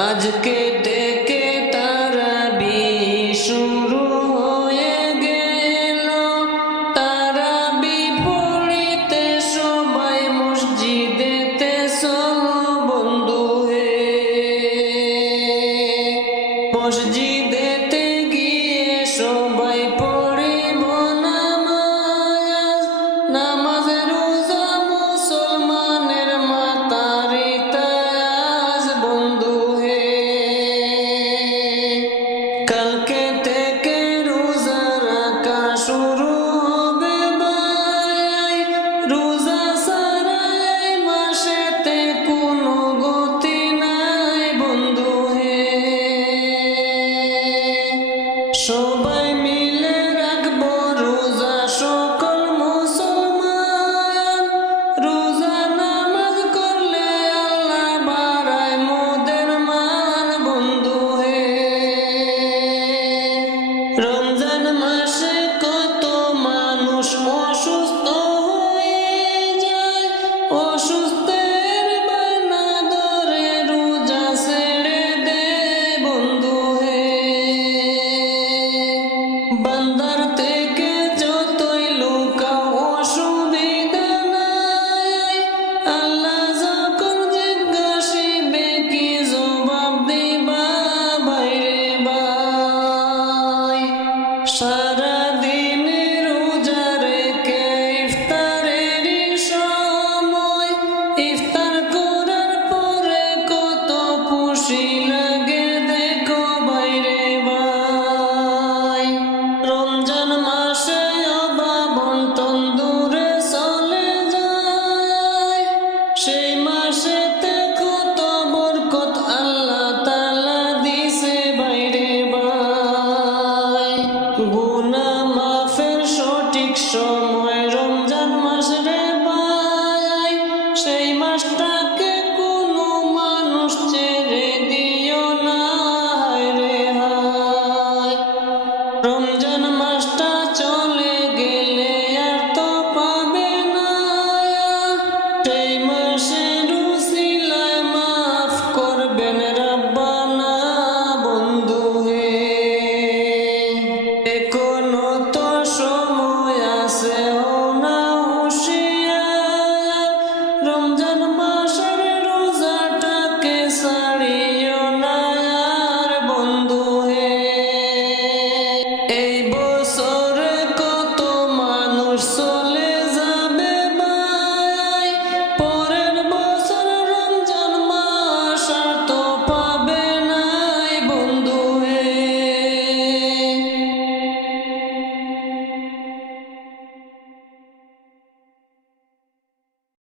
Adquire রসুল